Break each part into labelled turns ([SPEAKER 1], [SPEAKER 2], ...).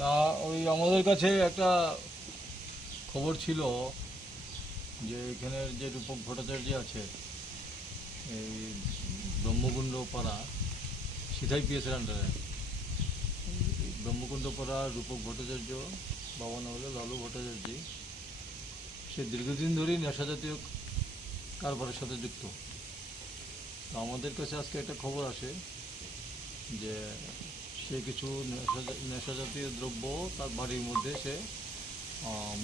[SPEAKER 1] না, ওই আমাদের কাছে একটা খবর ছিল যে এখানের যে রূপক ভট্টাচার্য আছে, এই ব্রহ্মকুণ্ড পাড়া সিধাই পিএসের আন্ডারে ব্রহ্মকুণ্ড পাড়া রূপক ভট্টাচার্য, বাবা নাম হলে লালু ভট্টাচার্য, সে দীর্ঘদিন ধরেই নেশা জাতীয় কারবারের সাথে যুক্ত। তো আমাদের কাছে আজকে একটা খবর আসে যে সে কিছু নেশা জাতীয় দ্রব্য তার বাড়ির মধ্যে সে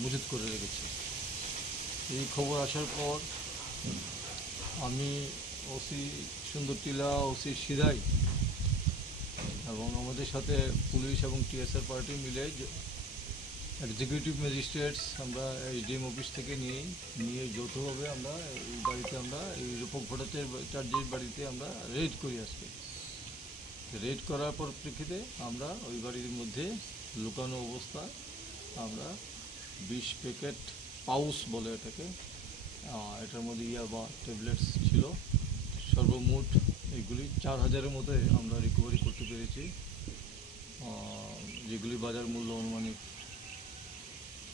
[SPEAKER 1] মজুত করে রেখেছে। এই খবর আসার পর আমি ওসি সুন্দর টিলা ওসি সিরাই এবং আমাদের সাথে পুলিশ এবং টিএসআর পার্টি মিলে এক্সিকিউটিভ ম্যাজিস্ট্রেটস আমরা এইচডিএম অফিস থেকে নিয়ে নিয়ে যৌথভাবে আমরা এই বাড়িতে আমরা এই রূপক ভট্টাচার্যের বাড়িতে আমরা রেড করি আজকে রেড করার পরিপ্রেক্ষিতে আমরা ওই বাড়ির মধ্যে লুকানো অবস্থায় আমরা বিশ প্যাকেট পাউস বলে এটাকে এটার মধ্যে ইয়াবা ট্যাবলেটস ছিল। সর্বমোট এগুলি চার হাজারের মতো আমরা রিকভারি করতে পেরেছি যেগুলি বাজার মূল্য অনুমানিক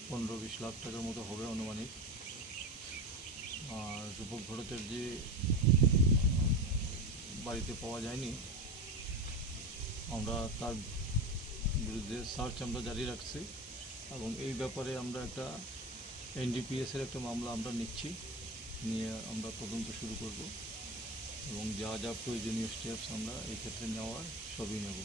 [SPEAKER 1] পনেরো বিশ লাখ টাকার মতো হবে অনুমানিক। আর রূপক যে বাড়িতে পাওয়া যায়নি আমরা তার বিরুদ্ধে সার্চ আমরা জারি রাখছি এবং এই ব্যাপারে আমরা একটা এনডিপিএসের একটা মামলা আমরা নিচ্ছি, নিয়ে আমরা তদন্ত শুরু করব এবং যা যা প্রয়োজনীয় স্টেপস আমরা এই ক্ষেত্রে নেওয়ার সবই নেব।